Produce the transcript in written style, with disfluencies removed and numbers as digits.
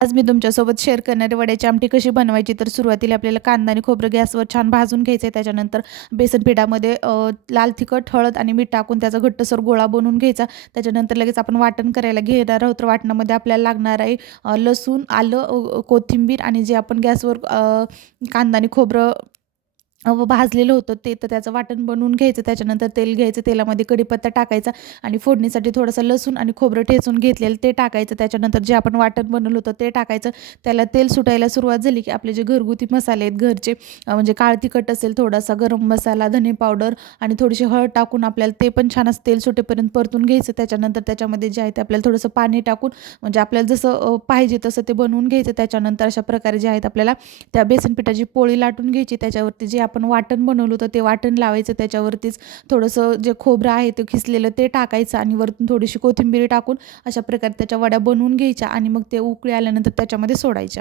आज मी तुमच्यासोबत शेअर करणारी वड्याची आमटी कशी बनवायची. तर सुरुवातीला आपल्याला कांदा आणि खोबरं गॅसवर छान भाजून घ्यायचं आहे. त्याच्यानंतर बेसन पिठामध्ये लाल तिखट, हळद आणि मीठ टाकून त्याचा घट्टसर गोळा बनवून घ्यायचा. त्याच्यानंतर लगेच आपण वाटण करायला घेणार आहोत. तर वाटणामध्ये आपल्याला लागणार आहे लसूण, आलं, कोथिंबीर आणि जे आपण गॅसवर कांदा आणि खोबरं भाजलेलं होतं ते, तर त्याचं वाटण बनवून घ्यायचं. त्याच्यानंतर तेल घ्यायचं, तेलामध्ये कढीपत्ता टाकायचा आणि फोडणीसाठी थोडंसं लसूण आणि खोबरं ठेचून घेतलेलं ते टाकायचं. त्याच्यानंतर जे आपण वाटण बनवलं होतं ते टाकायचं. त्याला तेल सुटायला सुरुवात झाली की आपले जे घरगुती मसाले आहेत घरचे, म्हणजे काळं तिखट असेल, थोडासा गरम मसाला, धने पावडर आणि थोडीशी हळद टाकून आपल्याला ते पण छान असं तेल सुटेपर्यंत परतून घ्यायचं. त्याच्यानंतर त्याच्यामध्ये जे आहे ते आपल्याला थोडंसं पाणी टाकून, म्हणजे आपल्याला जसं पाहिजे तसं ते बनवून घ्यायचं. त्याच्यानंतर अशा प्रकारे जे आहेत आपल्याला त्या बेसन पिठाची पोळी लाटून घ्यायची. त्याच्यावरती जे आपण वाटण बनवलं होतं ते वाटण लावायचं. त्याच्यावरतीच थोडंसं जे खोबरं आहे ते खिसलेलं ते टाकायचं आणि वरतून थोडीशी कोथिंबीर टाकून अशा प्रकारे त्याच्या वड्या बनवून घ्यायच्या आणि मग ते उकळी आल्यानंतर त्याच्यामध्ये सोडायच्या.